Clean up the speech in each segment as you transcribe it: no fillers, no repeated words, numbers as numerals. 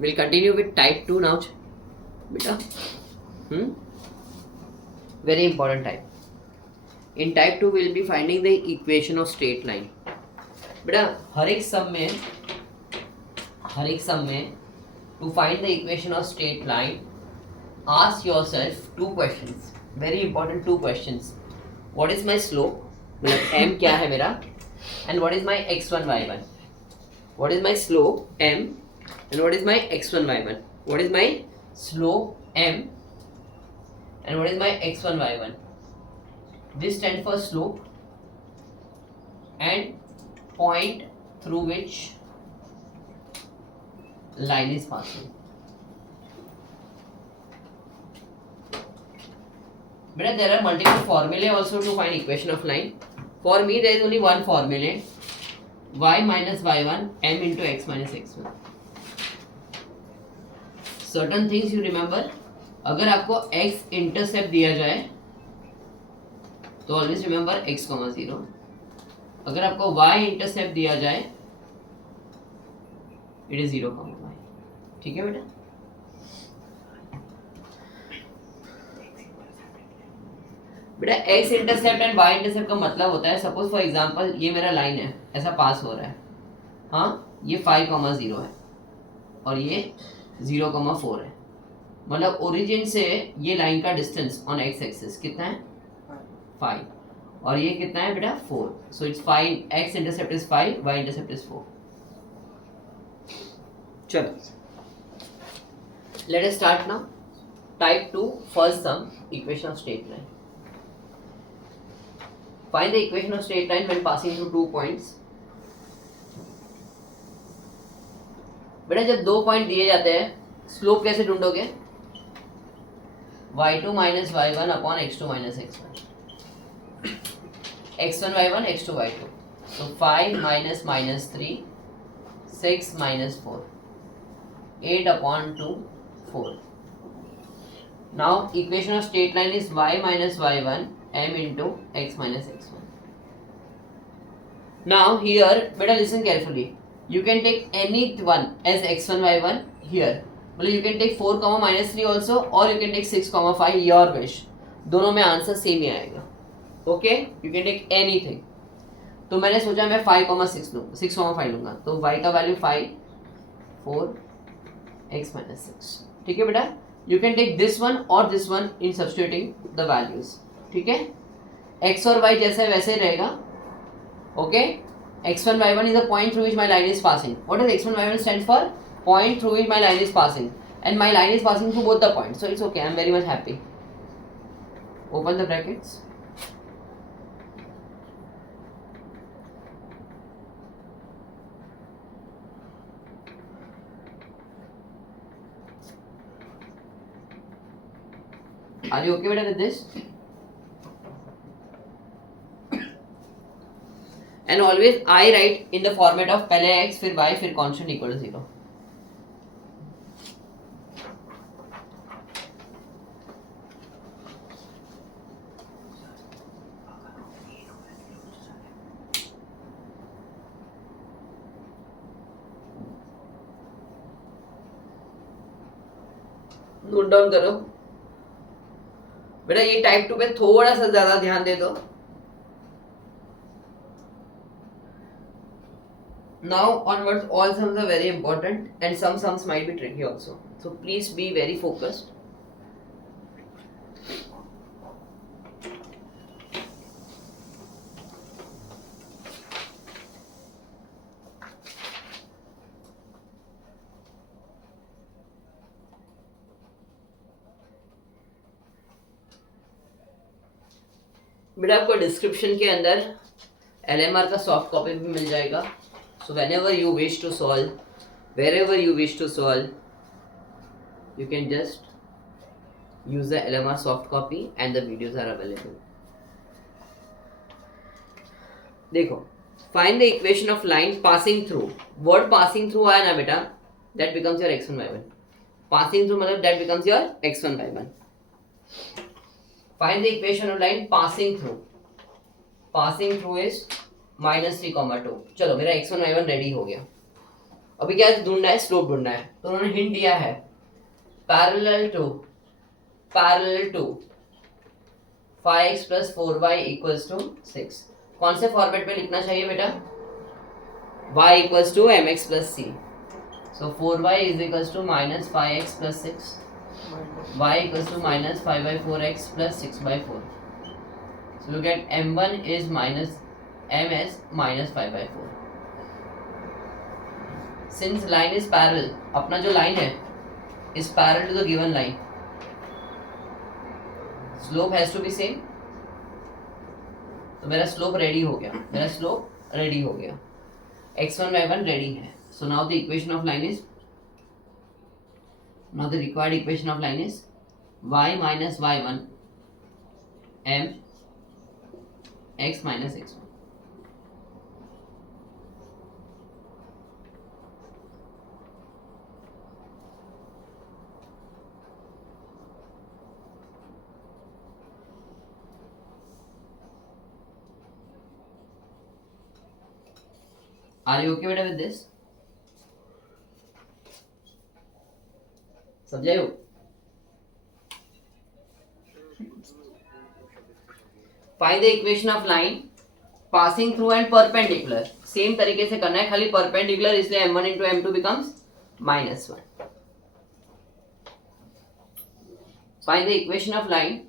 We'll continue with type 2 now, beta. Very important type. In type 2 we'll be finding the equation of straight line. बेटा हर एक सम में to find the equation of straight line, ask yourself two questions. Very important two questions. What is my slope? मतलब m क्या है मेरा? And what is my x1 y1? What is my slope m? And what is my x1 y1? What is my slope m? And what is my x1 y1? This stands for slope and point through which line is passing. But there are multiple formulae also to find equation of line. For me there is only one formula, y minus y1 m into x minus x1. Certain things you remember. अगर आपको x intercept दिया जाए तो always remember x, 0. अगर आपको y intercept दिया जाए it is 0, y. ठीक है बेटा. बेटा x intercept and y intercept का मतलब होता है, सपोज फॉर एग्जांपल ये मेरा लाइन है, ऐसा पास हो रहा है. हाँ, ये 5, 0 है और ये 0, 4 है. मतलब ओरिजिन से ये लाइन का डिस्टेंस ऑन एक्स एक्सिस कितना है? 5. और ये कितना है बेटा? 4. So it's 5. X intercept is 5, Y intercept is 4. चलो let us start now. Type 2 first sum, equation of straight line. Find the equation of straight line when passing through 2 points. बेटा जब 2 पॉइंट दिए जाते हैं स्लोप कैसे ढूंढोगे? y2 minus y1 upon x2 minus x1. x1 y1, x2 y2. So 5 minus minus 3, 6 minus 4, 8 upon 2, 4. Now equation of straight line is y minus y1 m into x minus x1. Now here, better listen carefully. You can take any one as x1 y1 here. मतलब you can take 4, minus 3 also or you can take 6, 5, your wish. दोनों में answer same ही आएगा. Okay, you can take anything. तो मैंने सोचा मैं 5, 6 लूँगा, 6, 5 लूँगा. तो y का वैल्यू 5, 4, x minus 6. ठीक है बेटा. You can take this one और this one in substituting the values. ठीक है, x और y जैसा है वैसे रहेगा. Okay, x1 y1 is a point through which my line is passing. What does x1 y1 stands for? Point through which my line is passing, and my line is passing through both the points, so it's okay. I'm very much happy. Open the brackets. Are you okay with this? And always I write in the format of पहले x फिर y फिर constant equal to 0. Note down करो बेटा. ये type 2 पे थोड़ा सा ज्यादा ध्यान दे दो. Now onwards all sums are very important and some sums might be tricky also, so please be very focused. बेटा आपको डिस्क्रिप्शन के अंदर LMR का सॉफ्ट कॉपी भी मिल जाएगा. So whenever you wish to solve, wherever you wish to solve, you can just use the LMR soft copy and the videos are available. देखो, find the equation of line passing through. Word passing through आया ना बेटा, that becomes your x1 y1. Passing through मतलब that becomes your x1 y1. Find the equation of line passing through. Passing through is -3, 2. चलो मेरा x1 y1 ready हो गया. अभी क्या ढूंढना है, स्लोप ढूंढना है, तो उन्होंने हिंट दिया है parallel to 5x plus 4y equals to 6। कौन से फॉर्मेट में लिखना चाहिए बेटा, y equals to mx plus c, so 4y is equals to minus 5x plus 6, y equals to minus 5 by 4x plus 6 by 4. So look at m1 is minus ms minus 5 by 4. Since line is parallel, अपना जो line है is parallel to the given line, slope has to be same. तो मेरा slope ready हो गया, x1 y1 ready है. So now the equation of line is, now the required equation of line is y minus y1 m x minus x1. Are you okay with this? समझे हो? Find the equation of line passing through and perpendicular. Same तरीके से करना है, खाली perpendicular, इसलिए m1 into m2 becomes -1. Find the equation of line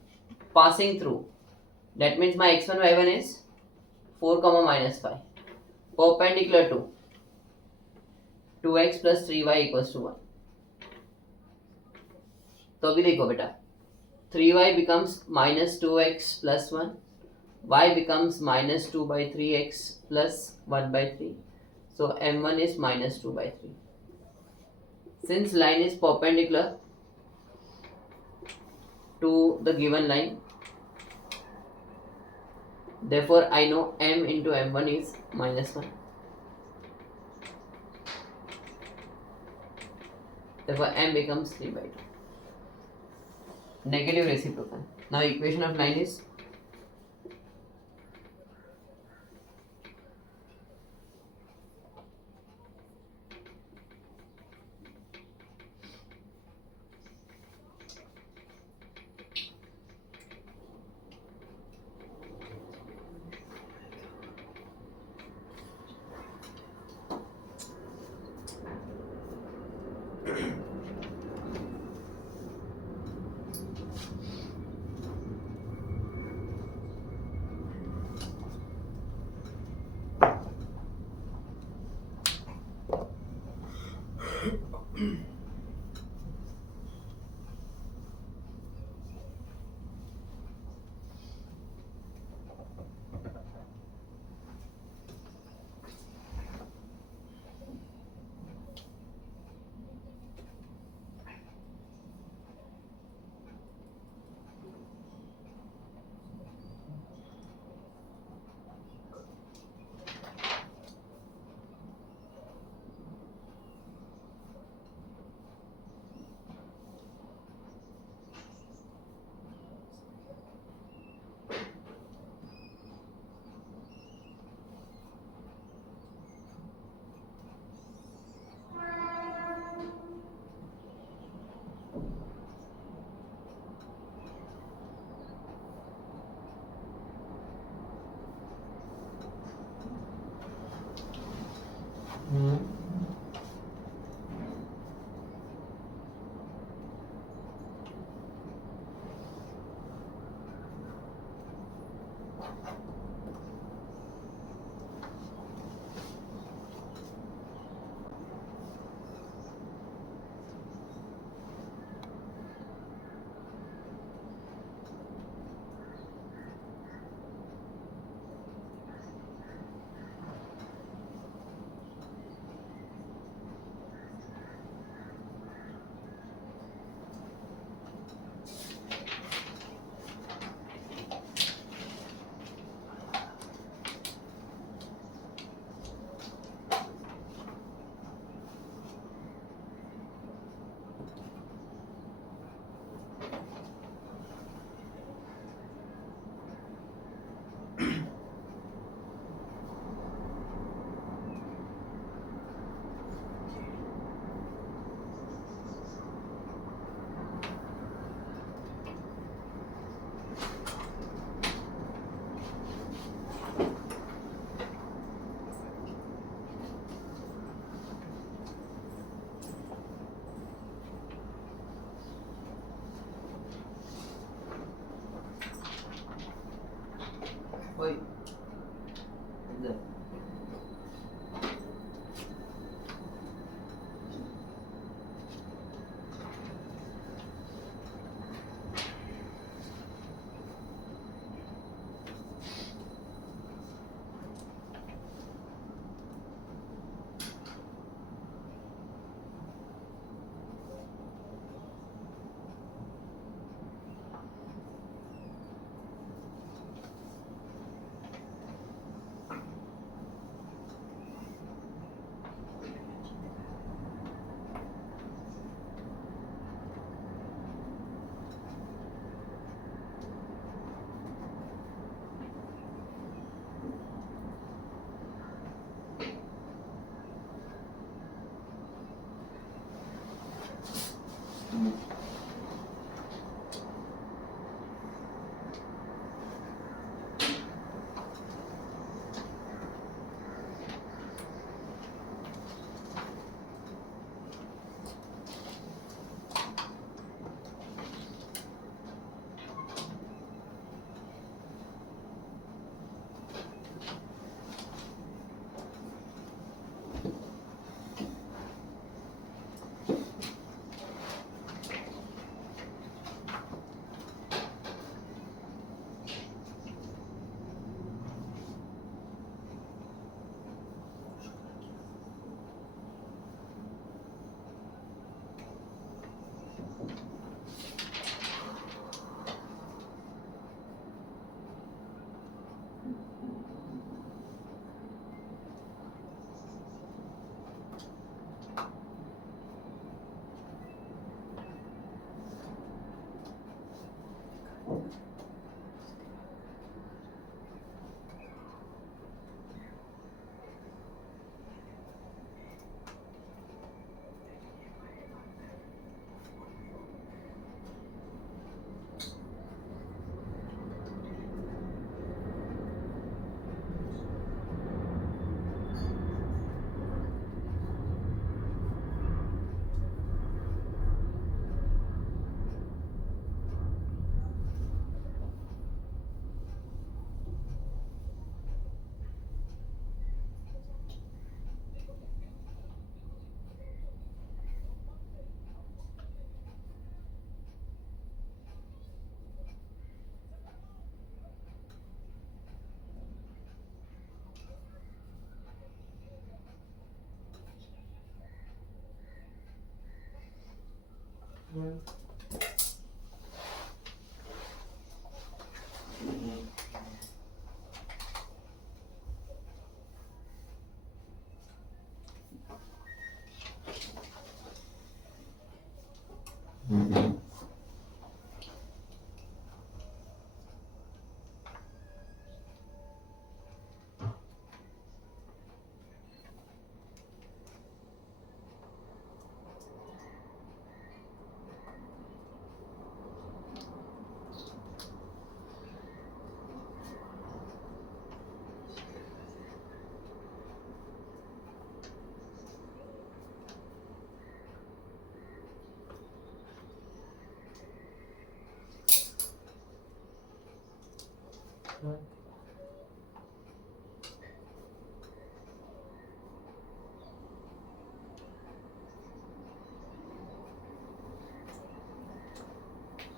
passing through. That means my x1 y1 is 4, -5. Perpendicular to 2x plus 3y equals to 1. तो अभी देखो बेटा, 3y becomes minus 2x plus 1, y becomes minus 2 by 3x plus 1 by 3. So m1 is minus 2 by 3. Since line is perpendicular to the given line, therefore I know m into m1 is -1. Therefore m becomes 3 by 2. Negative reciprocal. Now equation of line is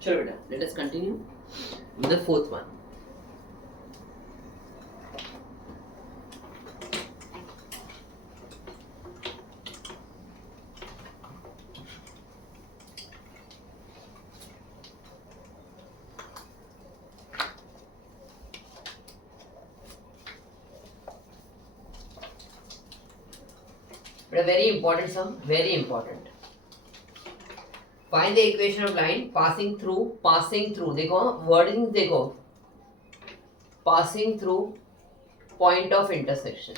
चलो बेटा, let us continue with the fourth one. But a very important sum, very important. Find the equation of line passing through. देखो wording देखो, passing through point of intersection.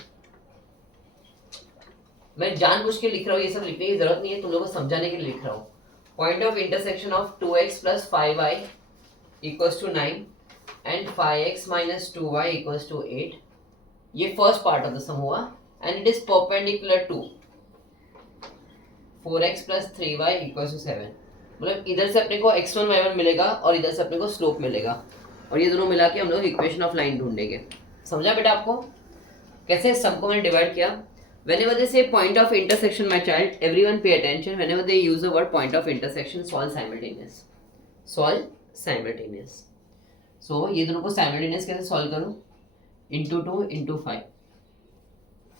मैं जानबूझ के लिख रहा हूँ, ये सब लिखने की जरूरत नहीं है, तुम लोगों को समझाने के लिए लिख रहा हूँ. Point of intersection of 2x plus 5y equals to 9 and 5x minus 2y equals to 8. ये first part of the sum हुआ and it is perpendicular to 4x plus 3y equals to 7. मतलब इधर से अपने को x1 y1 मिलेगा और इधर से अपने को स्लोप मिलेगा और ये दोनों मिला के हम लोग इक्वेशन ऑफ लाइन ढूंढेंगे. समझा बेटा आपको कैसे सम को मैंने डिवाइड किया? Whenever they say point of intersection, my child, everyone pay attention. Whenever they use the word point of intersection, solve simultaneous. Solve simultaneous. So ये दोनों को simultaneous कैसे solve करूँ? Into 2 into 5.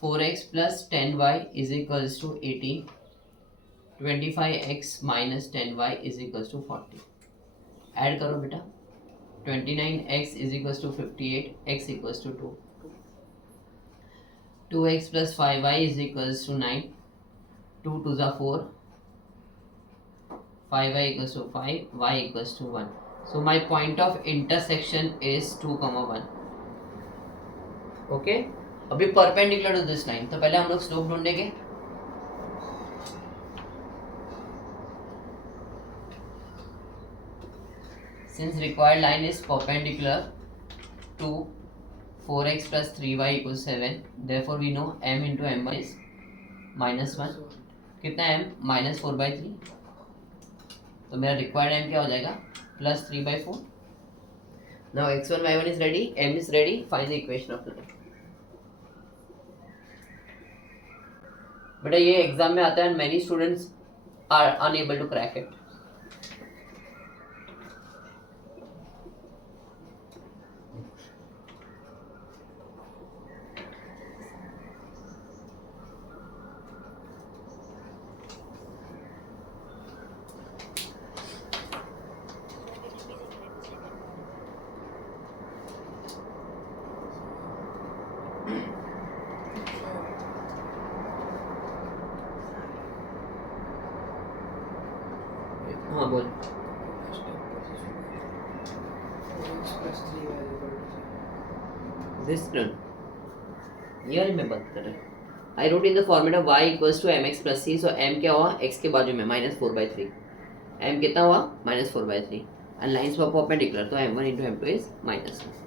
4x plus 10y is equals to 18. 25x minus 10y is equals to 40. Add करो बेटा. 29x is equals to 58. X equals to 2. 2x plus 5y is equals to 9. 2 to the 4. 5y equals to 5. Y equals to 1. So my point of intersection is 2, 1. Okay? अभी perpendicular to this line. तो पहले हम लोग slope ढूंढेंगे. Since required line is perpendicular to 4x plus 3y equals 7, therefore we know m into m is minus 1. कितना m? minus 4 by 3. तो मेरा required m क्या हो जाएगा? plus 3 by 4. Now x1 y1 is ready, m is ready, find the equation of line. बेटा ये exam में आता है and many students are unable to crack it. हाँ बोल. This one. ये मैं बात कर रहा हूँ. I wrote in the format of y equals to mx plus c. So m क्या हुआ? x के बाजू में minus 4 by 3. m कितना हुआ? minus 4 by 3. And lines were perpendicular. तो m1 into m2 is minus 1.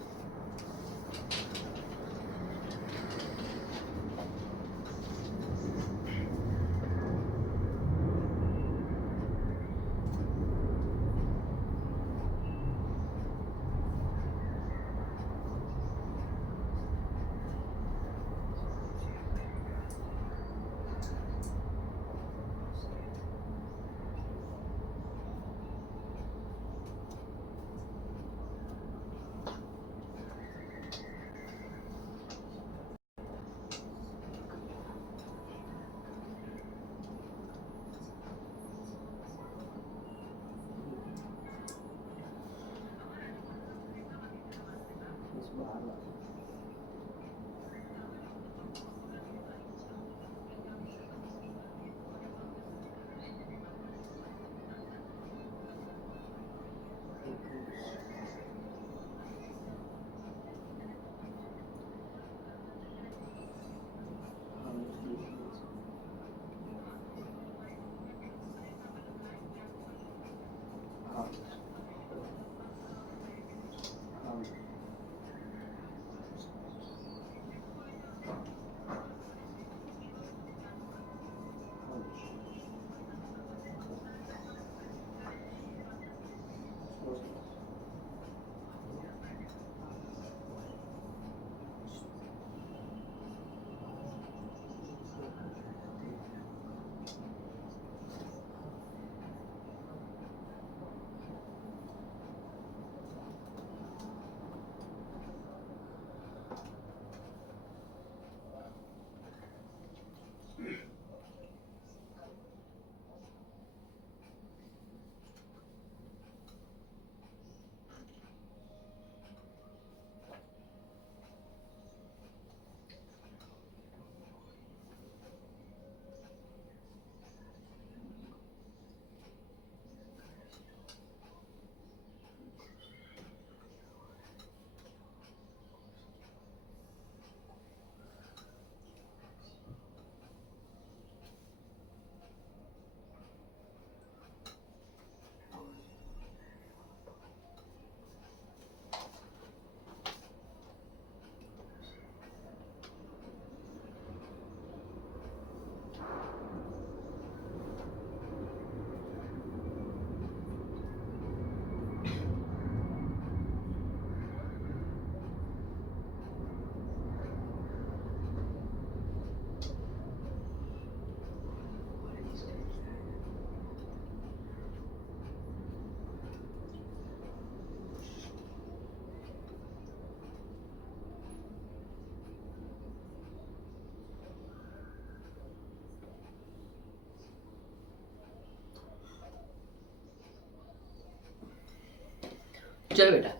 चलो बेटा,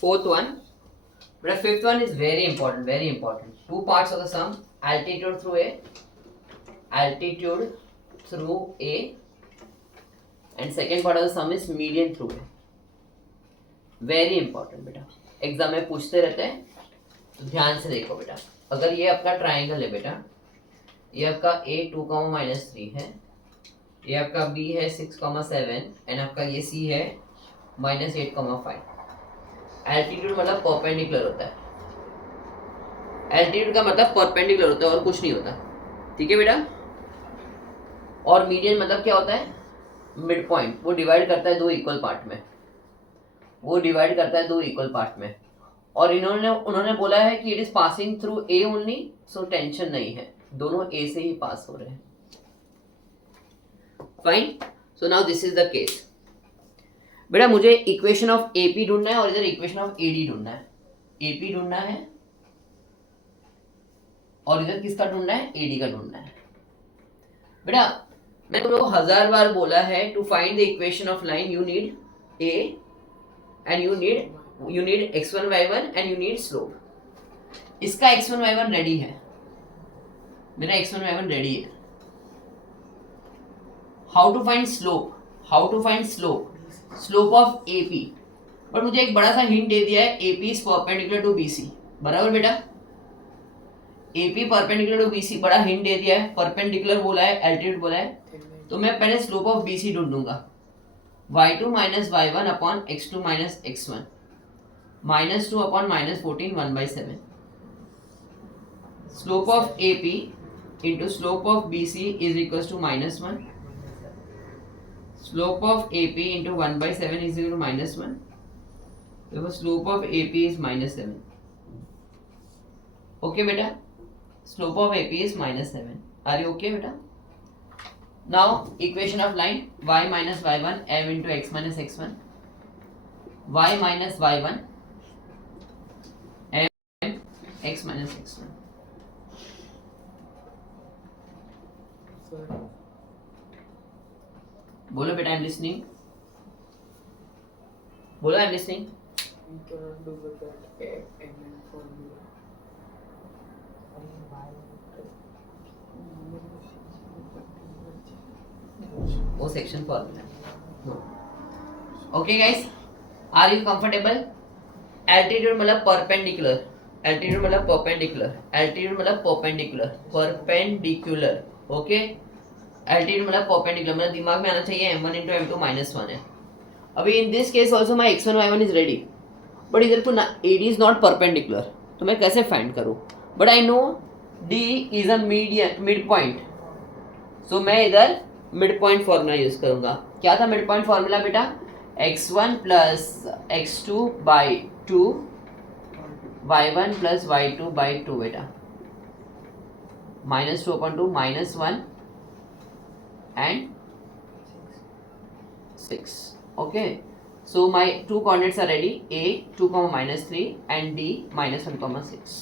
fourth one, but fifth one is very important, very important. Two parts of the sum: altitude through A, altitude through A, and second part of the sum is median through A. Very important बेटा, exam में पूछते रहते हैं, तो ध्यान से देखो बेटा। अगर ये आपका ट्राइंगल है बेटा, ये आपका A 2,-3 है, ये आपका B है 6,7 एंड आपका ये C है -8,5। एल्टीट्यूड मतलब परपेंडिकुलर होता है, एल्टीट्यूड का मतलब परपेंडिकुलर होता है और कुछ नहीं होता, ठीक है बेटा। और मीडियन मतलब क्या होता है? मिड पॉइंट, वो डिवाइड करता है दो इक्वल पार्ट में, वो डिवाइड करता है दो इक्वल पार्ट में। और उन्होंने बोला है कि it is passing through A only, so tension नहीं है, दोनों ए से ही पास हो रहे हैं। Fine, so now this is the case. बेटा मुझे इक्वेशन ऑफ एपी ढूंढना है और इधर इक्वेशन ऑफ एडी ढूंढना है। एपी ढूंढना है और इधर किसका ढूंढना है? एडी का ढूंढना है। बेटा मैं तुम लोग को 1000 बार बोला है, to find the equation of line you need A and you need x1 y1 and you need slope. इसका x1 y1 रेडी है, मेरा x1 y1 रेडी है। How to find slope? How to find slope of AP? पर मुझे एक बड़ा सा hint दे दिया है, AP is perpendicular to BC, बराबर बेटा। AP परपेंडिकुलर टू BC, बड़ा हिंट दे दिया है, परपेंडिकुलर बोला है, एल्टीट्यूड बोला है, तो मैं पहले slope of BC ढूंढूंगा। y2 minus y1 upon x2 minus x1 minus 2 upon minus 14 1/7. Slope of AP into slope of BC is equals to -1. Slope of AP into 1/7 is equal to -1. Therefore slope of AP is -7. Okay beta, slope of AP is -7. Are you okay beta? Now equation of line y minus y1 m into x minus x1. y minus y1 m x minus x1. बोलो बेटा, आई am listening. बोलो, I am listening. We cannot do with that mn formula. वो section formula. Okay guys, are you comfortable? Altitude मतलब perpendicular, altitude मतलब perpendicular, altitude मतलब perpendicular, perpendicular. Okay, altitude मतलब perpendicular, मतलब दिमाग में आना चाहिए m1 इंटू m2 माइनस 1 है. अभी in this case also my x1 y1 is ready, but इधर को AD इज नॉट परपेंडिकुलर, तो मैं कैसे फाइंड करूँ? But I know D is a median mid point, so मैं इधर मिड पॉइंट फॉर्मूला यूज करूंगा. क्या था मिड पॉइंट फॉर्मूला बेटा? x1 plus x2 by 2, y1 plus y2 by 2 बेटा, minus 2 upon 2 minus 1 and 6. Okay, so my two coordinates are ready, a 2 minus 3 and d minus 1 6.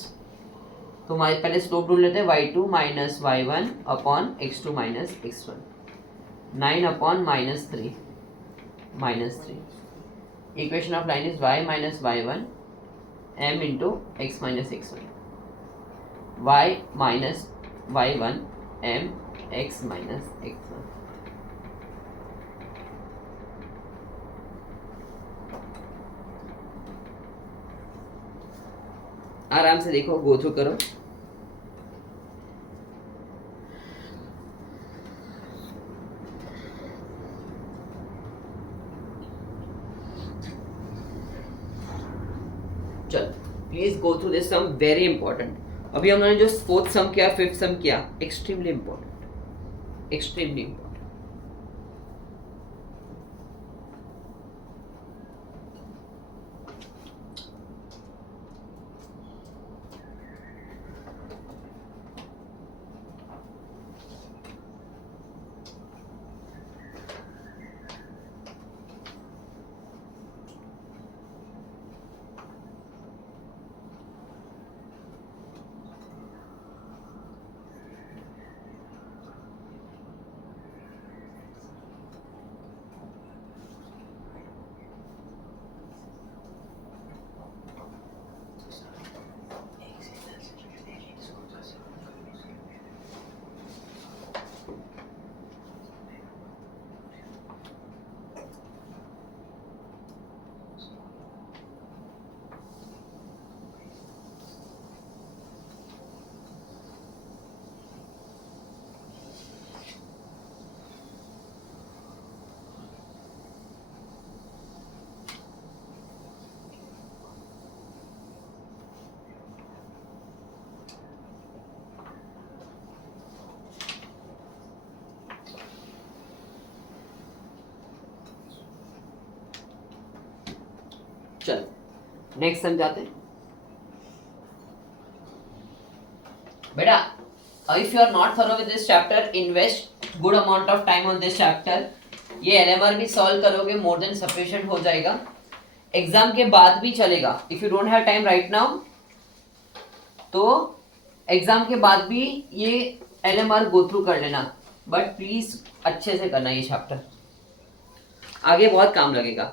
तो हमारे पहले slope ढूंढ लेते हैं, y2 minus y1 upon x2 minus x1, 9 upon minus 3 minus 3. Equation of line is y minus y1 m into x minus x1, y minus y1 m x minus x1. आराम से देखो, go through करो. चल, please go through this sum, very important. अभी हमने जो fourth sum किया, fifth sum किया, एक्सट्रीमली इंपॉर्टेंट, एक्सट्रीमली इंपॉर्टेंट. चलो नेक्स्ट समझाते हैं बेटा. If you are not thorough with this chapter, invest good amount of time on this chapter. ये LMR भी सॉल्व करोगे, मोर देन सफिशिएंट हो जाएगा. एग्जाम के बाद भी चलेगा. If you don't have time right now, तो एग्जाम के बाद भी ये LMR गो थ्रू कर लेना, बट प्लीज अच्छे से करना ये चैप्टर, आगे बहुत काम लगेगा.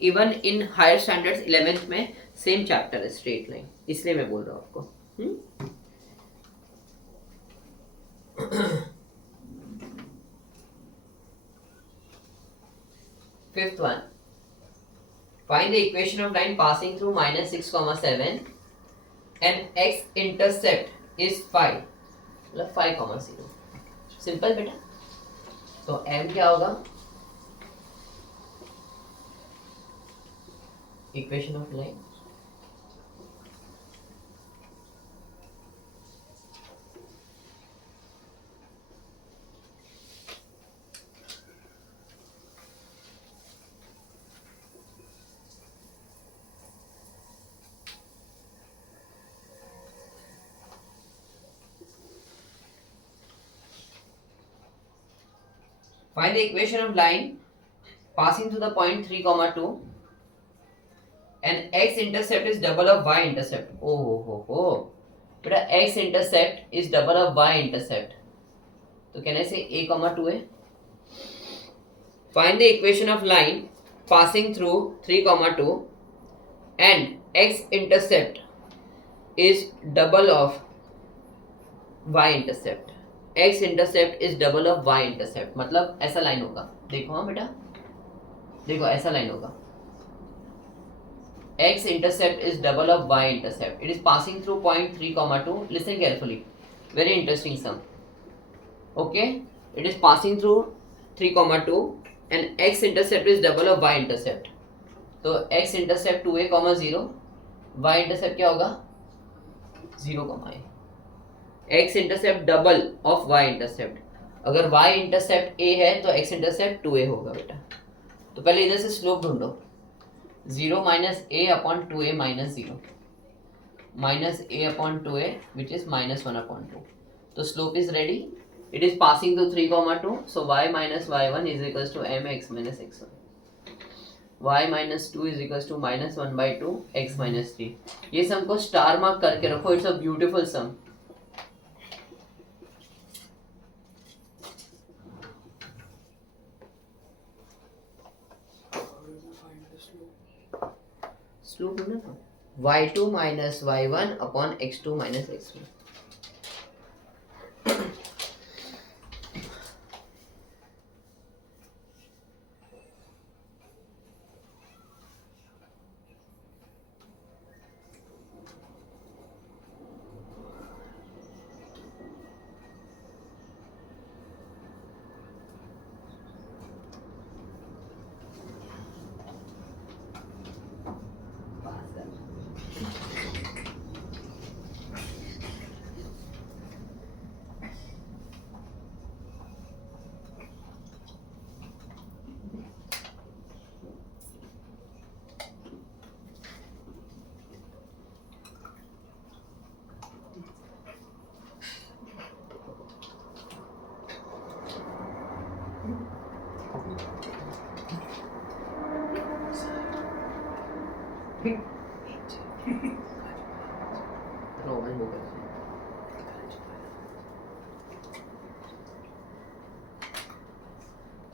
Even in higher standards 11th में सेम चैप्टर है, स्ट्रेट लाइन, इसलिए मैं बोल रहा हूँ आपको. Fifth one, find the equation of line passing through minus 6, 7 and x intercept is 5, मतलब 5, 0. सिंपल बेटा. तो m क्या होगा? Equation of line find the equation of line passing through the point 3, 2 and x intercept is double of y intercept. Oh. Beta x intercept is double of y intercept. So can I say a comma 2a? Find the equation of line passing through 3 comma 2 and x intercept is double of y intercept. x intercept is double of y intercept. मतलब ऐसा line होगा. देखो हाँ बेटा, देखो ऐसा line होगा. x intercept is double of y intercept. It is passing through point 3 comma 2. Listen carefully. Very interesting sum. Okay, it is passing through 3 comma 2 and x intercept is double of y intercept. तो x intercept 2a comma 0, y intercept क्या होगा 0 comma a. x intercept double of y intercept. अगर y intercept a है तो x intercept 2a होगा बेटा. तो पहले इधर से स्लोप ढूंढो. 0 minus a upon 2a minus 0 minus a upon 2a which is minus 1 upon 2. So slope is ready. It is passing through 3 comma 2. So y minus y1 is equals to mx minus x1. y minus 2 is equals to minus 1 by 2 x minus 3. ये सम को star mark करके रखो. It's a beautiful sum. Slope ढूंढना था. y2 minus y1 upon x2 minus x1.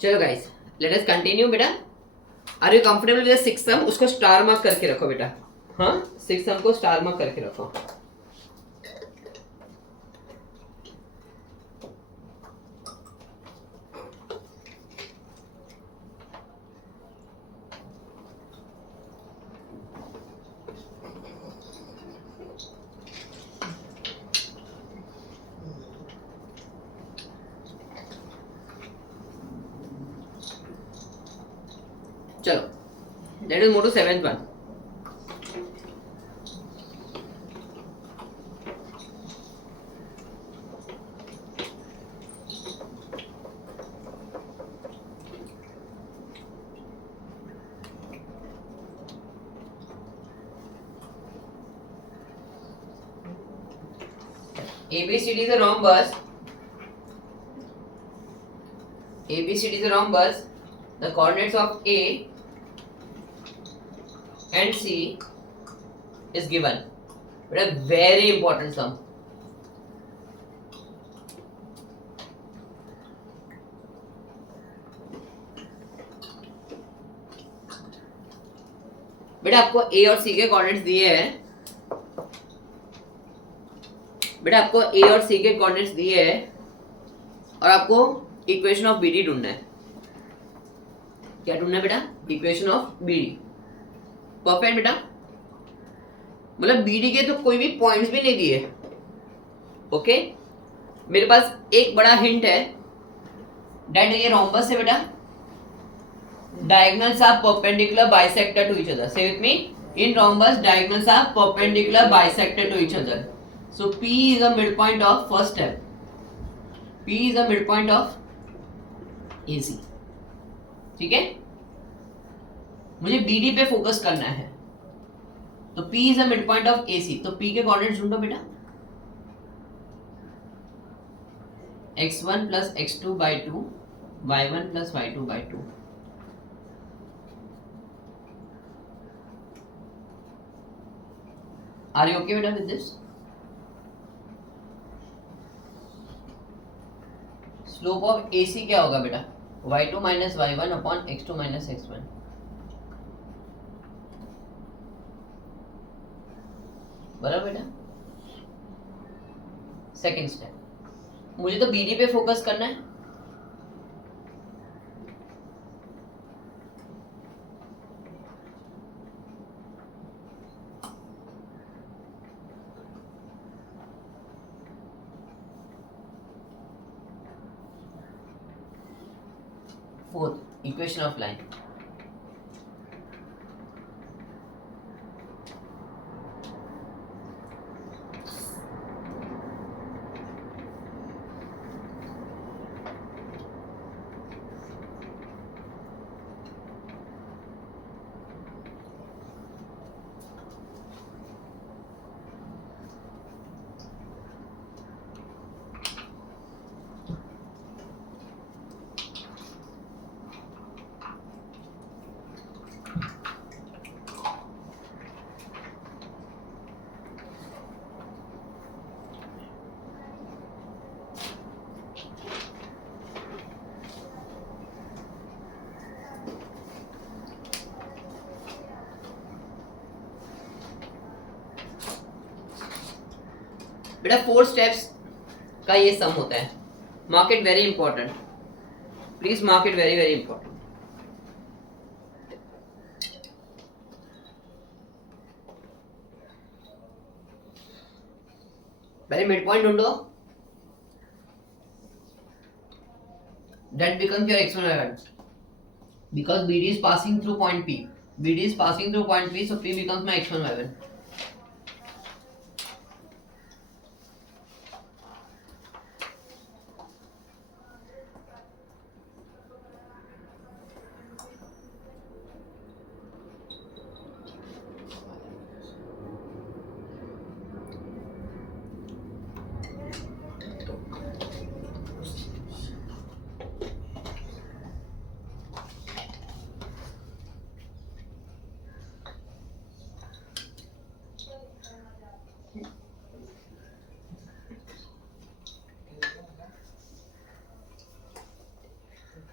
चलो guys, let अस continue बेटा. Are you comfortable with 6 सम? उसको star mark करके रखो बेटा. हाँ, 6 सम को स्टार मार्क करके रखो. चलो, let us move to 7th one. ABCD is a rhombus. ABCD is a rhombus. The coordinates of A and C is given. But a very important sum. बेटा आपको A और C के coordinates दिए हैं. बेटा आपको A और C के कोऑर्डिनेट्स दिए हैं और आपको इक्वेशन ऑफ BD ढूंढना है. क्या ढूंढना है बेटा? Equation of BD. परफेक्ट बेटा. मतलब BD के तो कोई भी पॉइंट्स भी नहीं दिए. ओके, मेरे पास एक बड़ा हिंट है. डेट ये रोम्बस है बेटा. Diagonals are perpendicular bisector to each other. Say with me. In rhombus, diagonals are perpendicular bisector to each other. So P is a midpoint of first step. P is a midpoint of AC. ठीक है? मुझे BD पे focus करना है. तो P is a midpoint of AC. तो P के coordinates ढूंढो बेटा. x1 plus x2 by 2, y1 plus y2 by 2. Are you okay बेटा with this? Slope of AC क्या होगा बेटा? y2 minus y1 upon x2 minus x1. बराबर बेटा. सेकेंड स्टेप, मुझे तो BD पे फोकस करना है. Fourth equation of line. बेटा 4 स्टेप्स का ये सम होता है. Mark it very important, please mark it very very important. पहले मिड पॉइंट ढूंढो. That becomes your x1 y1 because BD is passing through point P. BD is passing through point P, so P becomes my x1 y1.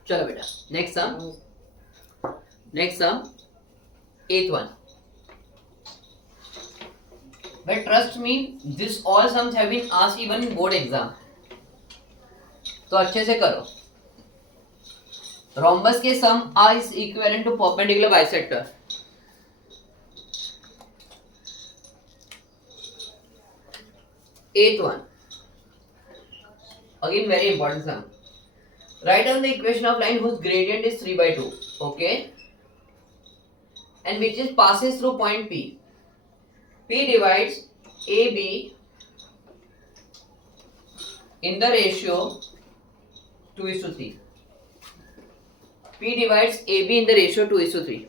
चलो बेटा next sum eighth one. But trust me this all sums have been asked even in board exam, तो अच्छे से करो. Rhombus के sum are is equivalent to perpendicular bisector. Eighth one again very important sum. Write down the equation of line whose gradient is 3 by 2, okay, and which is passes through point P. P divides AB in the ratio 2:3. P divides AB in the ratio 2:3.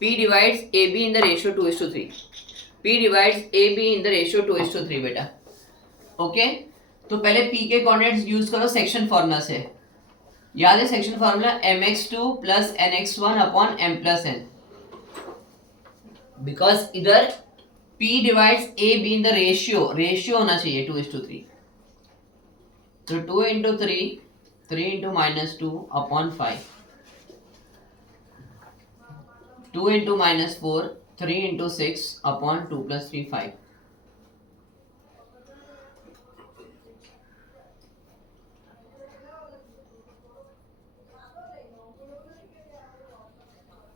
P divides AB in the ratio 2:3. P divides AB in the ratio 2:3 बेटा. Okay, तो पहले P के coordinates use करो section formula से. याद है section formula mx2 plus nx1 upon m plus n. Because इधर P divides AB in the ratio होना चाहिए 2:3. तो 2 into 3 into minus 2 upon 5. 2 into minus 4 3 into 6 upon 2 plus 3 5.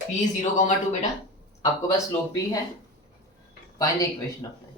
P 0,2 बेटा, आपके पास स्लोप P है. Find the equation of line.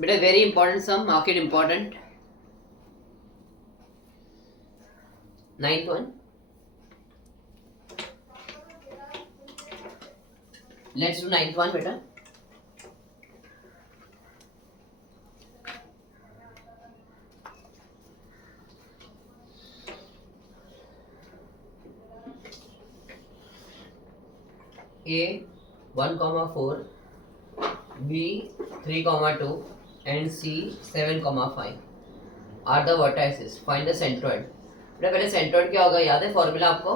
बेटा very important sum, mark it important. Ninth one. Let's do ninth one बेटा. A 1,4, B 3,2 and C 7,5 are the vertices. Find the centroid. बेटा पहले centroid क्या होगा याद है फॉर्मूला आपको?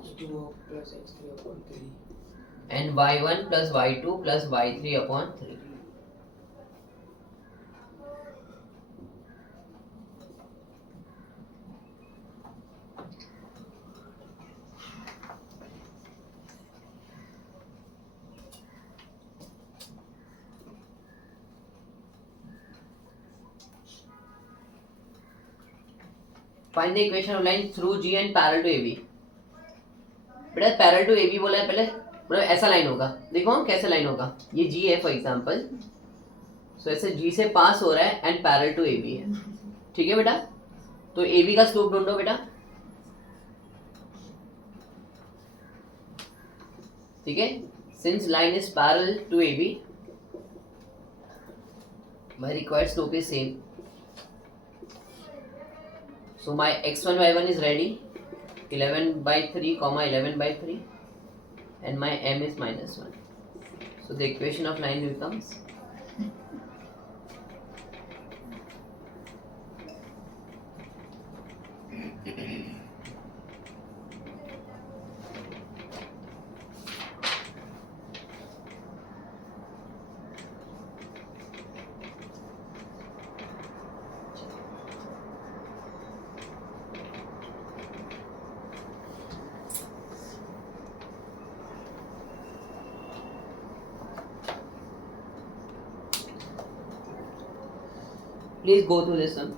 x2 plus x3 upon 3. And y1 plus y2 plus y3 upon 3. Find the equation of line through G and parallel to AB. बेटा parallel to AB बोला है पहले, मतलब ऐसा लाइन होगा. देखो हम कैसे लाइन होगा. ये G है फॉर एग्जांपल. सो ऐसे G से पास हो रहा है एंड पैरेलल टू AB है. ठीक है बेटा. तो AB का स्लोप ढूंढो बेटा. ठीक है. Since line is parallel to AB, my required slope is same. So my x1 y1 is ready. 11/3 comma 11/3 and my m is -1. So the equation of line becomes please go through this one.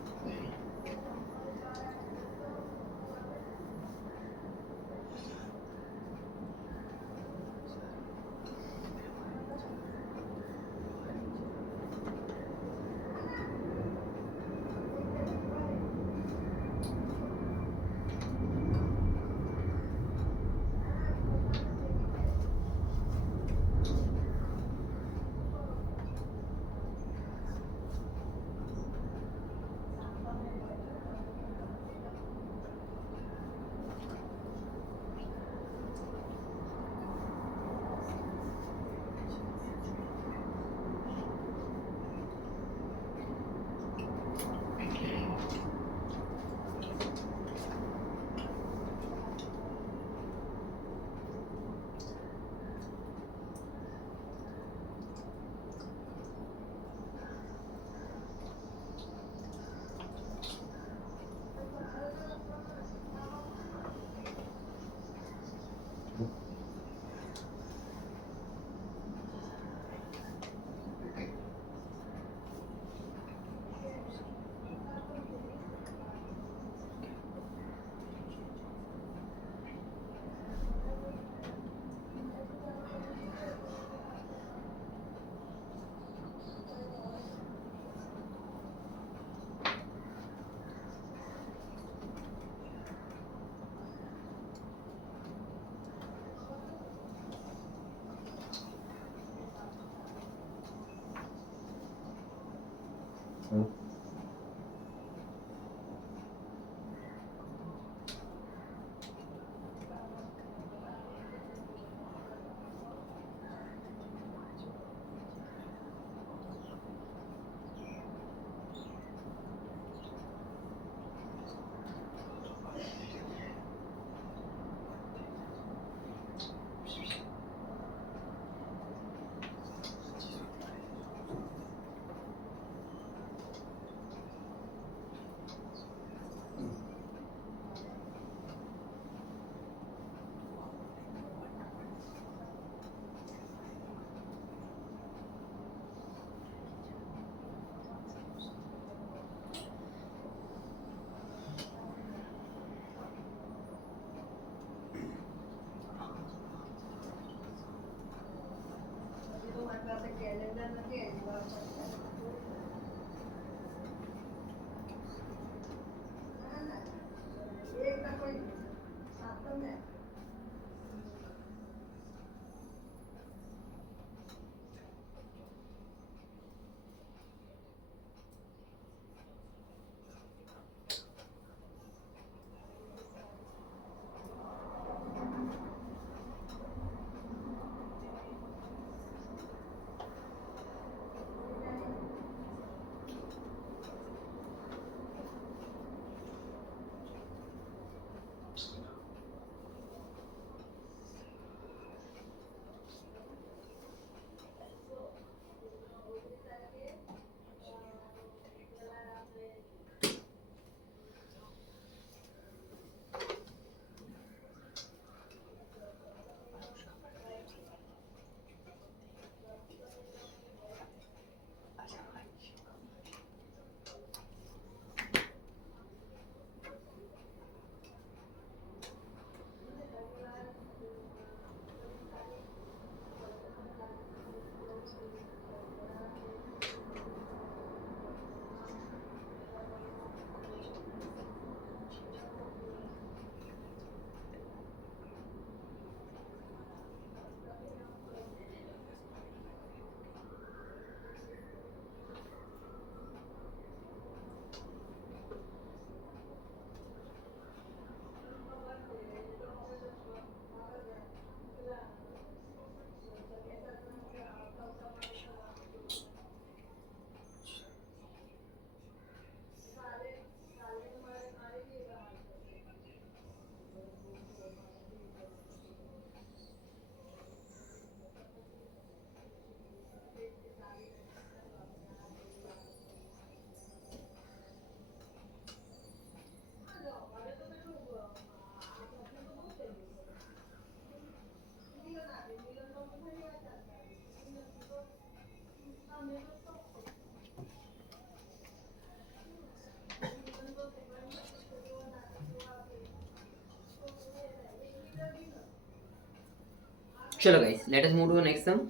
चलो guys, let us move to the next sum.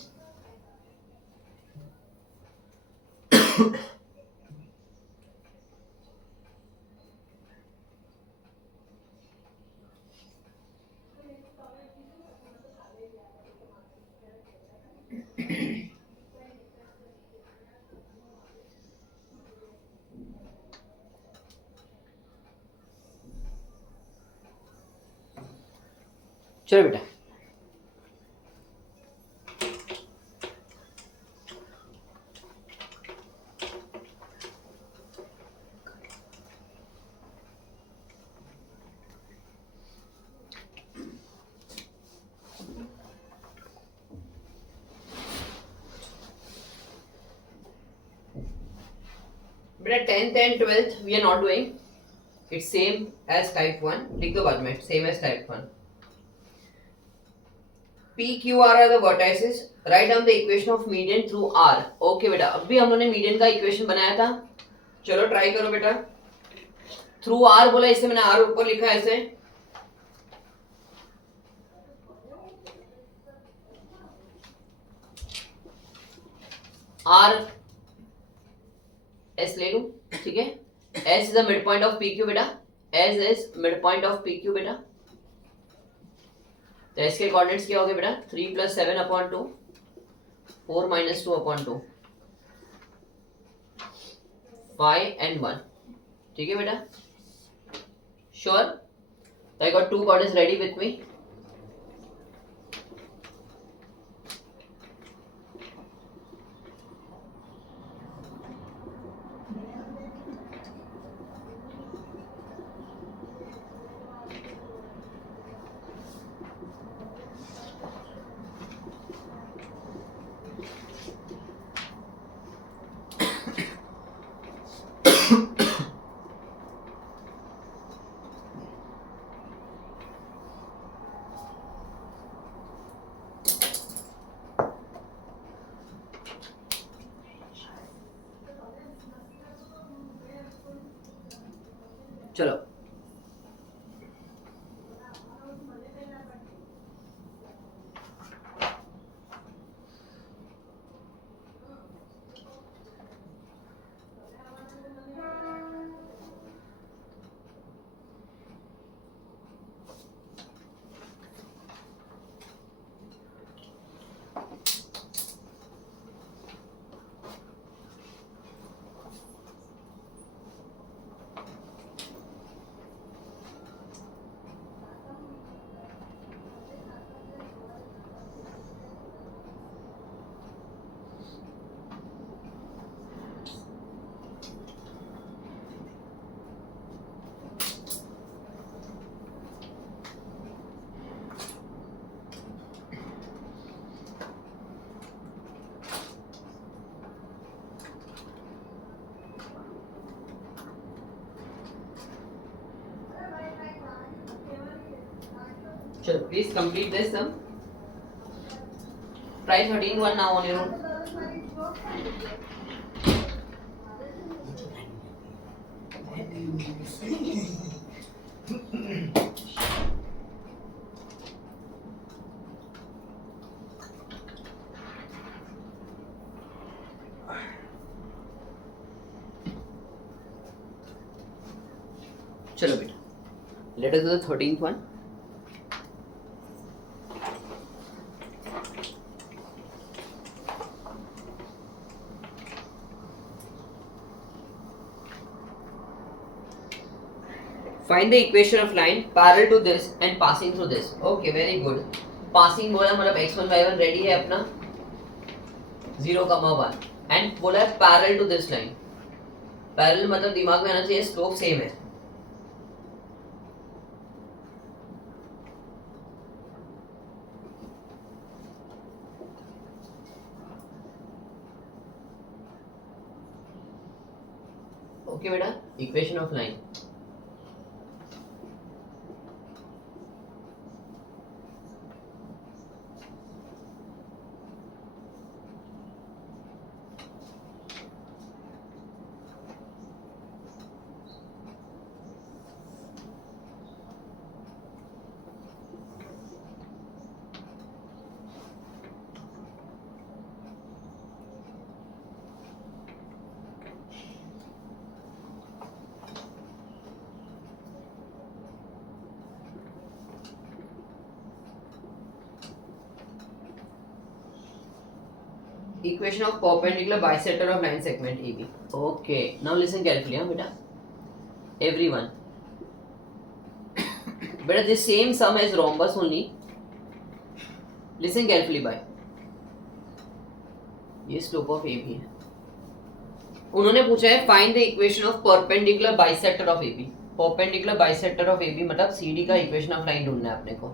चलो बेटा, बेटा 10th and 12th we are not doing. It's same as type 1. लिख दो बाद में, same as type 1. P Q R are the vertices. Write down the equation of median through R. Okay बेटा, अभी हम लोगों ने मीडियन का इक्वेशन बनाया था. चलो ट्राई करो बेटा. थ्रू R बोला, इससे मैंने R ऊपर लिखा है ऐसे. R S ले लूं, ठीक है. S is the midpoint of PQ बेटा. S is midpoint of PQ बेटा. तो S के कोऑर्डिनेट्स क्या हो गए बेटा? 3 + 7/2, 4 - 2/2, 5 and 1. ठीक है बेटा. Sure? I got 2 coordinates ready with me. चलो चलो please complete this sum. Try 13th one now on your own. चलो बेटा, let us do the 13th one. Find the equation of line parallel to this and passing through this. Okay, very good. Passing बोला मतलब x1 y1 ready है अपना 0,1 and बोला है parallel to this line. Parallel मतलब दिमाग में आना चाहिए स्लोप सेम है. ओके बेटा, equation of line. equation of perpendicular bisector of line segment AB. Okay, now listen carefully, huh, beta. Everyone. Beta, the same sum as rhombus only. Listen carefully, bye. ये slope of AB है. उन्होंने पूछा है find the equation of perpendicular bisector of AB. Perpendicular bisector of AB मतलब CD का equation of line ढूंढना है अपने को.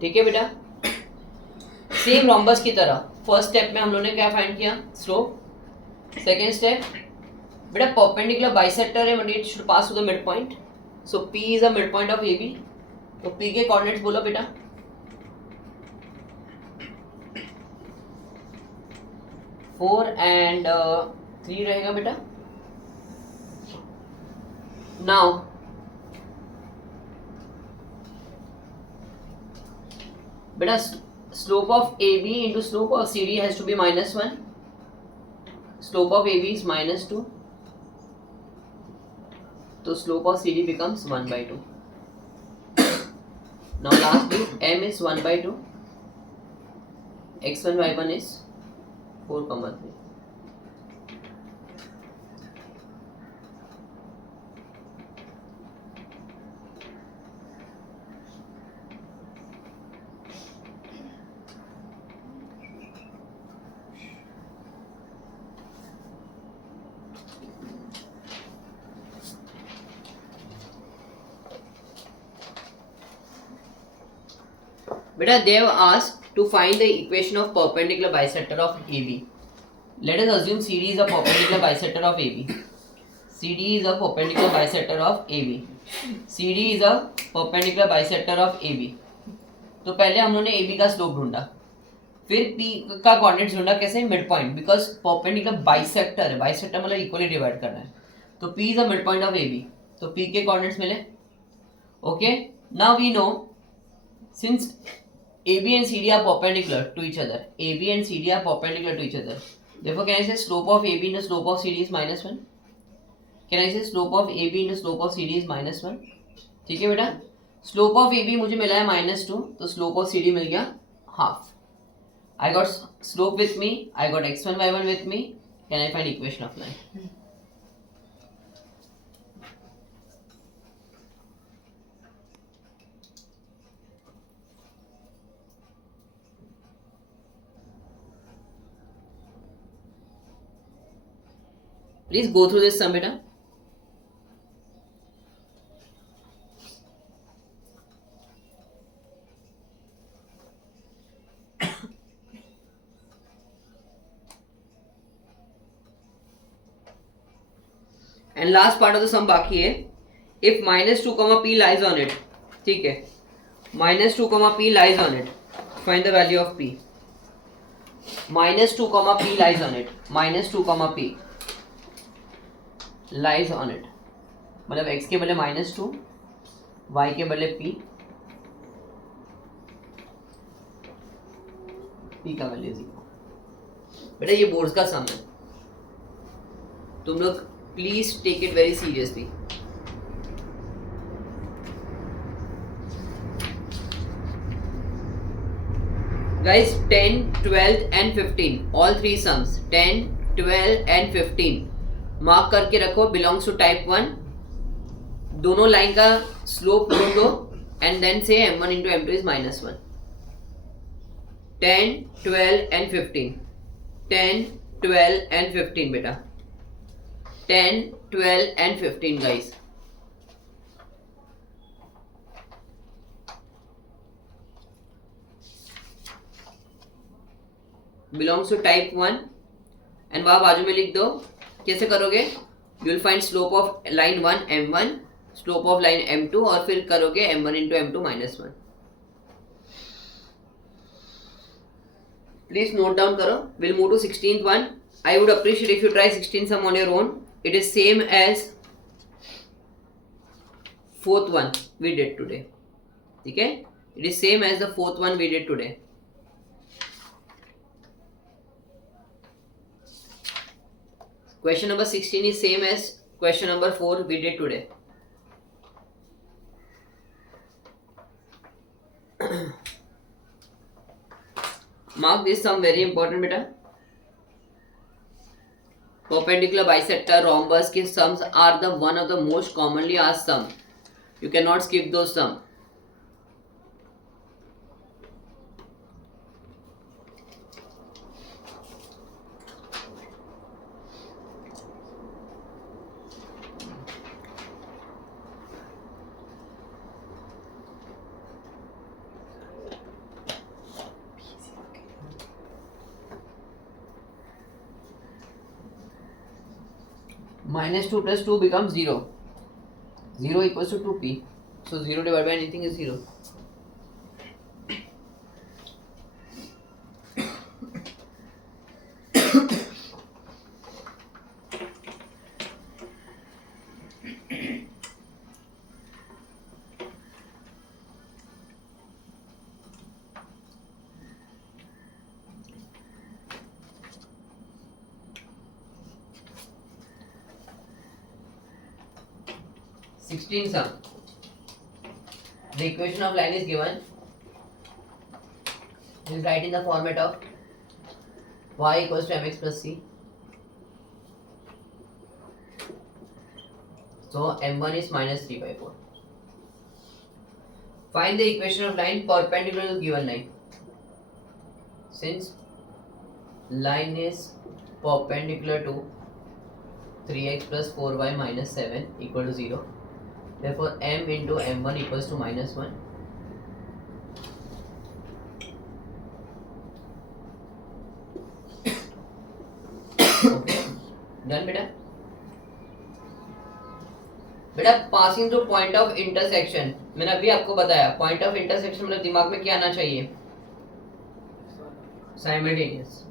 ठीक है बेटा. सेम रोम्बस की तरह फर्स्ट स्टेप में हम लोगों ने क्या फाइंड किया? स्लोप. सेकेंड स्टेप बेटा परपेंडिकुलर बाइसेक्टर है but it should pass to the mid point. So P is the mid point of AB. तो P के कोऑर्डिनेट्स बोलो बेटा. 4 and 3 रहेगा बेटा. नाउ बेटा slope of AB into slope of CD has to be -1. Slope of AB is -2. So slope of CD becomes 1/2. Now lastly M is 1/2. x1 y1 is 4,3. Beta, they have asked to find the equation of perpendicular bisector of AB. Let us assume CD is a perpendicular bisector of AB. CD is a perpendicular bisector of AB. CD is a perpendicular bisector of AB. तो पहले हम लोगों ने AB का slope ढूंढा, फिर P का coordinates ढूंढा. कैसे? Mid point. Because perpendicular bisector है. बाइसेक्टर मतलब इक्वली डिवाइड करना है. तो P is a mid point of AB. तो P के कोऑर्डिनेट्स मिले. Okay, now we know since AB and CD are perpendicular to each other. AB and CD are perpendicular to each other. Therefore, can I say slope of AB into slope of CD is -1? Can I say slope of AB into slope of CD is -1? ठीक है बेटा. Slope of AB मुझे मिला है -2, तो slope of CD मिल गया half. I got slope with me. I got x1 y1 with me. Can I find equation of line? Please go through this sum beta. And last part of the sum बाकी है. If -2, P lies on it. ठीक है. -2, P lies on it. Find the value of P. -2, P lies on it. -2, P lies on it. मतलब x के बदले -2, y के बदले p, p का वैल्यू 0. बेटा ये बोर्ड्स का सम है. तुम लोग please take it very seriously. Guys, 10, 12 and 15, all three sums, 10, 12 and 15 mark करके रखो. Belongs to type 1. दोनों लाइन का स्लोप ढूंढो एंड देन से m1 into m2 is -1. 10, 12 and 15. 10, 12 and 15 बेटा. 10, 12 and 15 guys. Belongs to type 1 and वहां बाजू में लिख दो. कैसे करोगे? You will find slope of line 1 m1, slope of line m2 और फिर करोगे m1 into m2 -1. Please note down करो. Will move to 16th one. I would appreciate if you try 16 sum on your own. It is same as 4th one we did today. ठीक है, it is same as the 4th one we did today. Question number 16 is same as question number 4 we did today. Mark this sum very important beta. perpendicular bisector rhombus के sums are the one of the most commonly asked sum. You cannot skip those sum. Minus 2 plus 2 becomes 0. 0 equals to 2p. So 0 divided by anything is 0. Sixteen sum. The equation of line is given. We'll write in the format of y equals to mx plus c. So m1 is minus 3 by 4. Find the equation of line perpendicular to the given line. Since line is perpendicular to 3x plus 4y minus 7 equal to 0. Therefore, m into m1 equals to minus 1. Okay. Done बेटा? बेटा passing through point of intersection, मैंने अभी आपको बताया point of intersection मतलब दिमाग में क्या आना चाहिए? Simultaneous.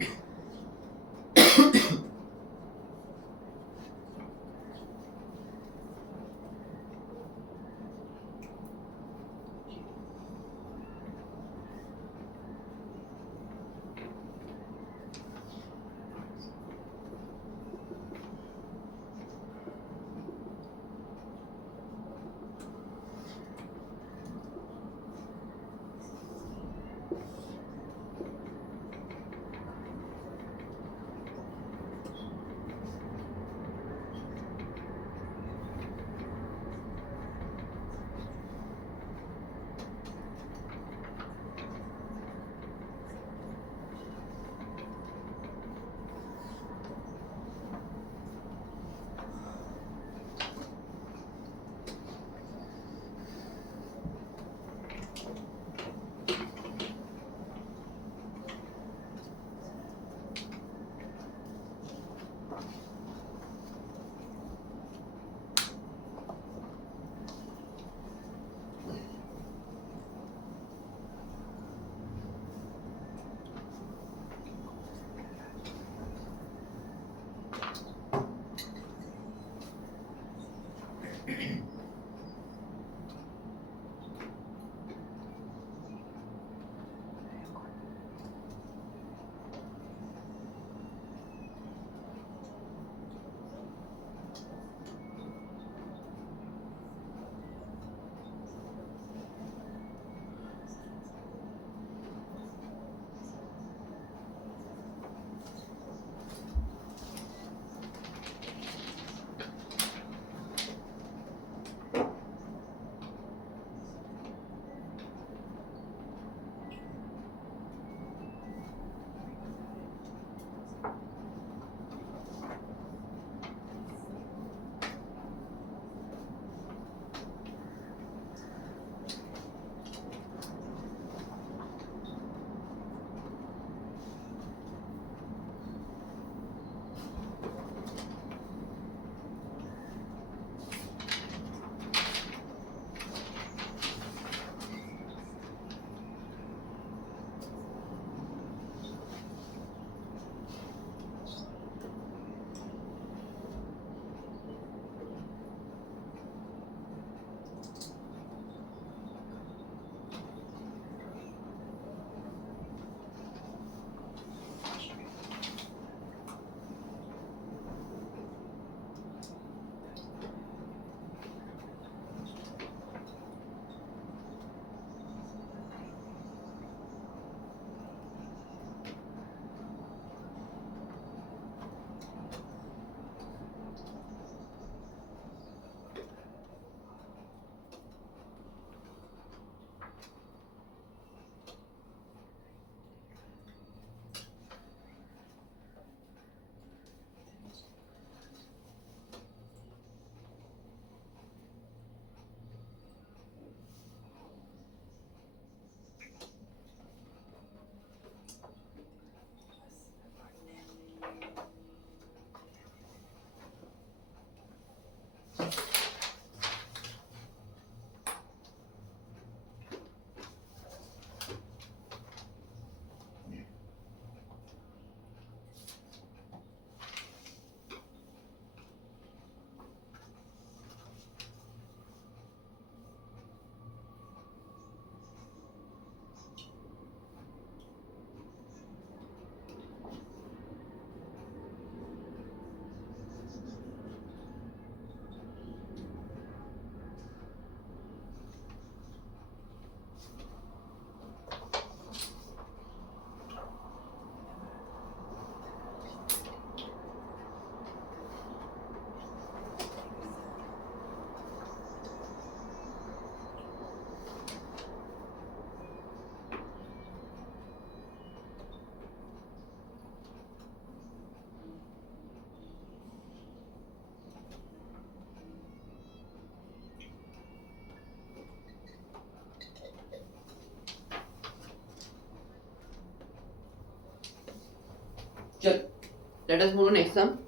Let us move to next sum.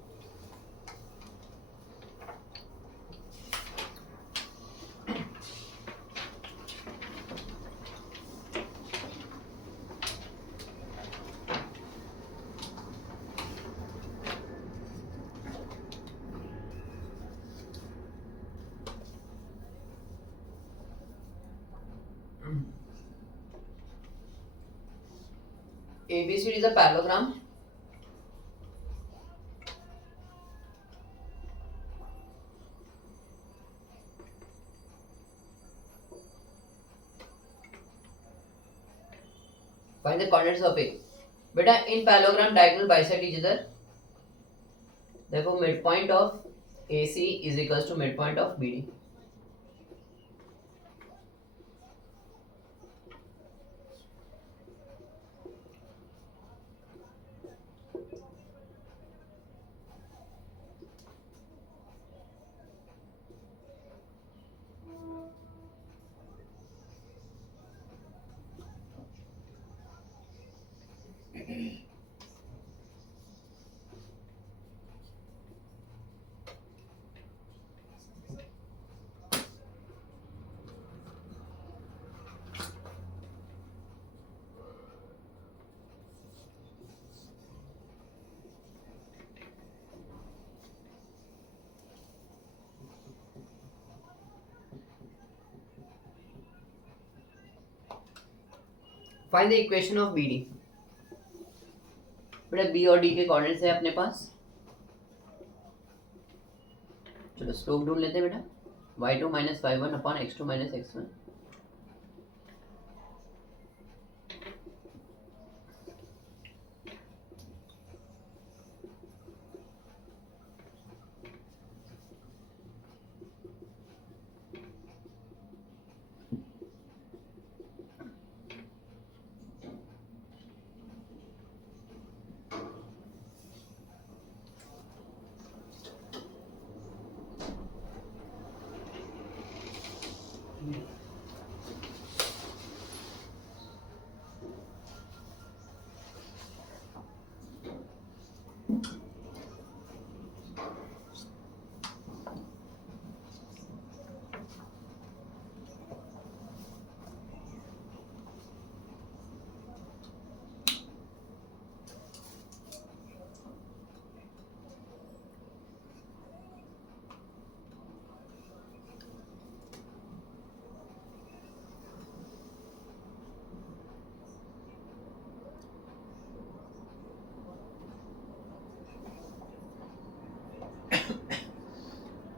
ABCD is a parallelogram. Find the coordinates of A. Beta, in parallelogram, diagonal bisect each other. Therefore, midpoint of AC is equals to midpoint of BD. Find the equation of BD. बेटा B और D के coordinates है अपने पास. चलो slope ढूंढ लेते हैं बेटा. y2 minus y1 upon x2 minus x1.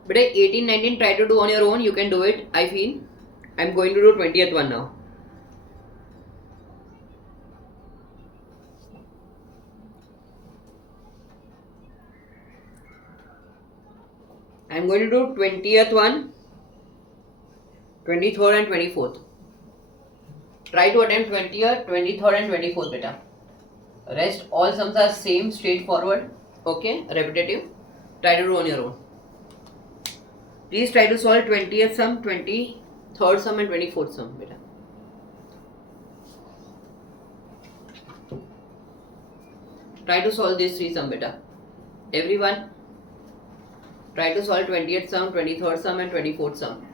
But 18, 19 try to do on your own. You can do it. I feel I'm going to do 20th one now. I'm going to do 20th one, 23rd and 24th. Try to attempt 20th, 23rd and 24th beta. Rest all sums are same, straightforward. Okay, repetitive. Try to do on your own. Please try to solve 20th sum, 23rd sum and 24th sum beta. Try to solve these three sum beta. Everyone, try to solve 20th sum, 23rd sum and 24th sum.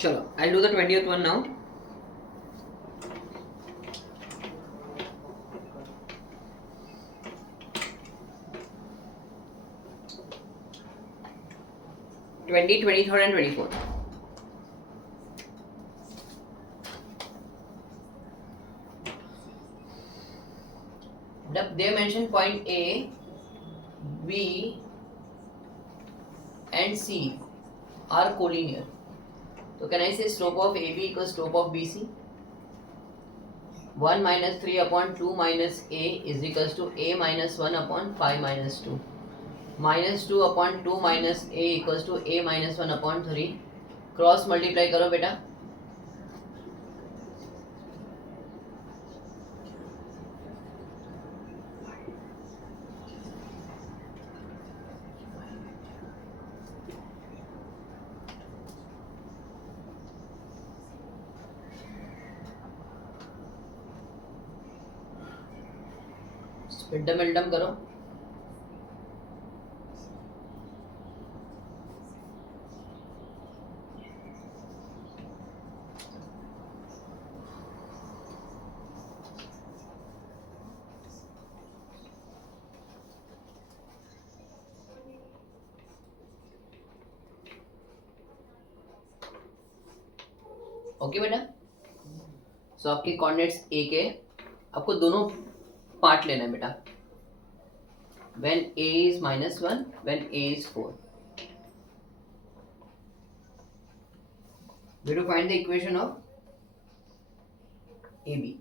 चलो, I'll do the 20th one now. Twenty, 23rd and 24th. They mentioned point A, B, and C are collinear. So can I say slope of AB equals slope of BC? 1 minus 3 upon 2 minus A is equals to A minus 1 upon 5 minus 2. Minus 2 upon 2 minus A equals to A minus 1 upon 3. Cross multiply करो बेटा. स्पिडम करो. Okay बेटा. सो आपके coordinates ए के, आपको दोनों part लेना है बेटा. when a is minus 1, when a is 4. We have to find the equation of AB.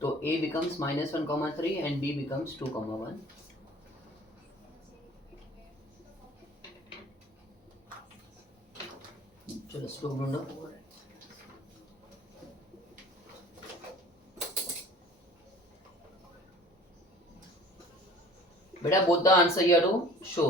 So a becomes minus 1 comma 3 and b becomes 2 comma 1. चलो स्लोप ढूंढो. बेटा both the answer you have to show.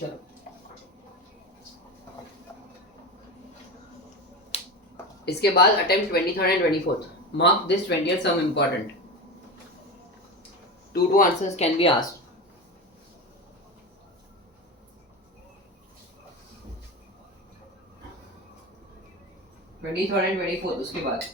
चलो इसके बाद attempt 23rd and 24th. Mark this 20th sum important. 2 answers can be asked. (23rd and 24th) उसके बाद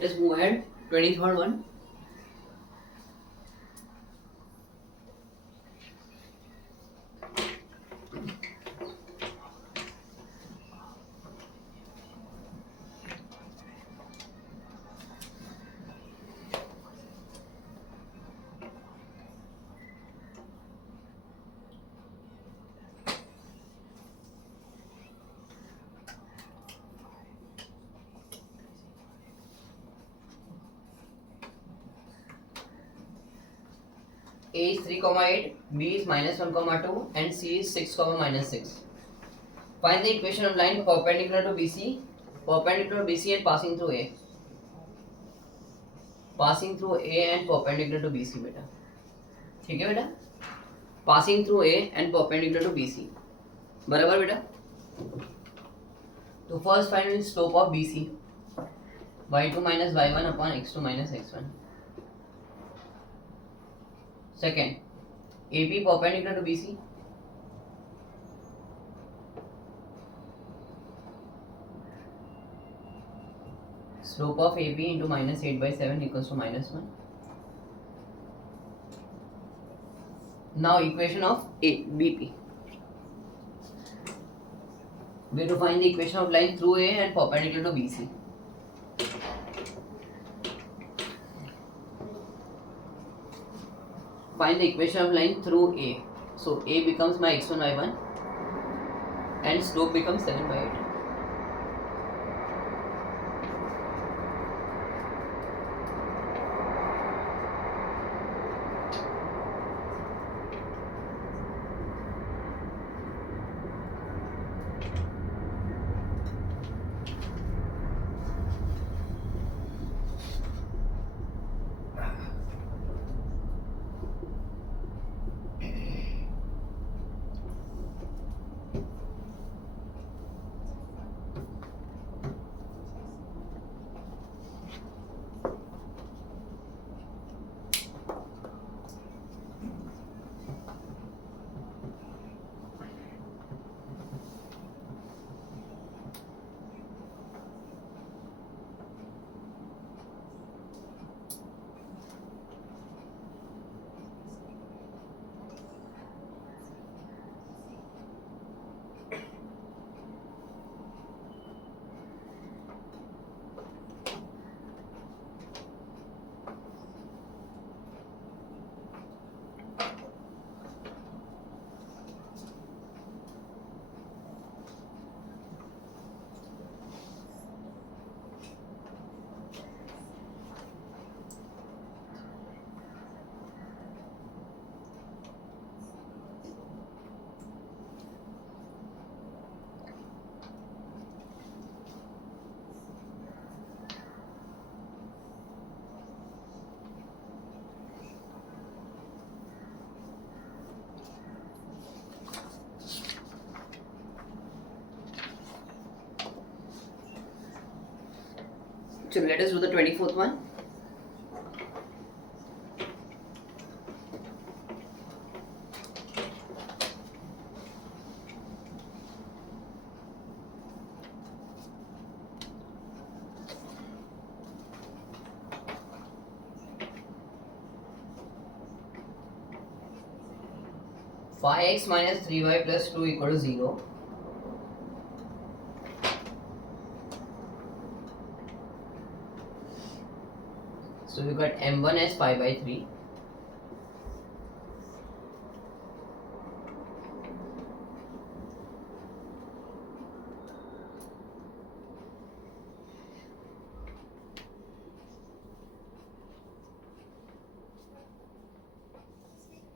Let us move ahead. 23rd one. A is 3,8, B is -1,2, and C is 6, -6. Find the equation of line perpendicular to BC and passing through A. Passing through A and perpendicular to BC बेटा. ठीक है बेटा? Passing through A and perpendicular to BC. बराबर बेटा? तो first find the slope of BC. y2 minus y1 upon x2 minus x1. Second, AB perpendicular to BC. Slope of AB into -8/7 equals to -1. Now equation of BP. We have to find the equation of line through A and perpendicular to BC. Find the equation of line through A. So A becomes my x1 y1 and slope becomes 7/8. So let us do the 24th one. Five x minus 3y plus 2 equal to 0. So we got m1 as 5/3.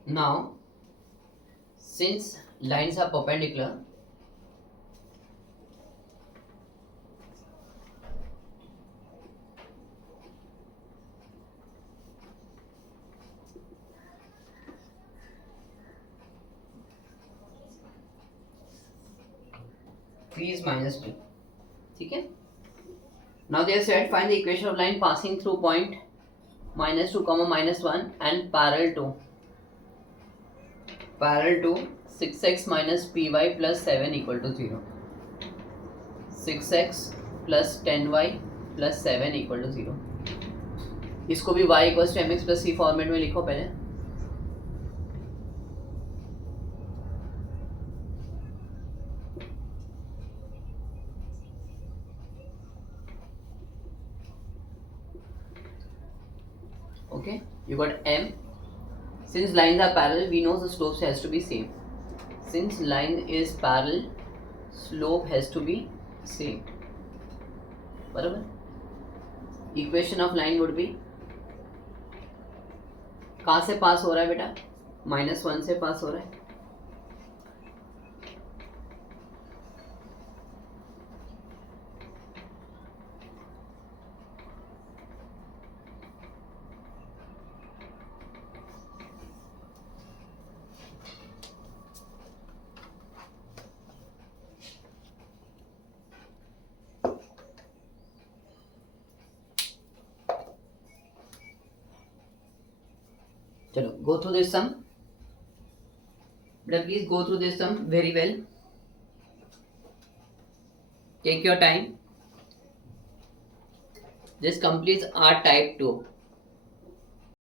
Now, since lines are perpendicular, P is -2. ठीक है? Now they have said find the equation of line passing through point -2, -1 and parallel to 6x minus py plus 7 equal to 0. 6x plus 10y plus 7 equal to 0. इसको भी y equals to m x plus c format में लिखो पहले. Okay, you got m. Since lines are parallel, we know the slopes has to be same. Since line is parallel, slope has to be same. बराबर. Equation of line would be, कहाँ से पास हो रहा है बेटा? -1 से पास हो रहा है. चलो, go through this sum. But please go through this sum very well. Take your time. This completes our type 2.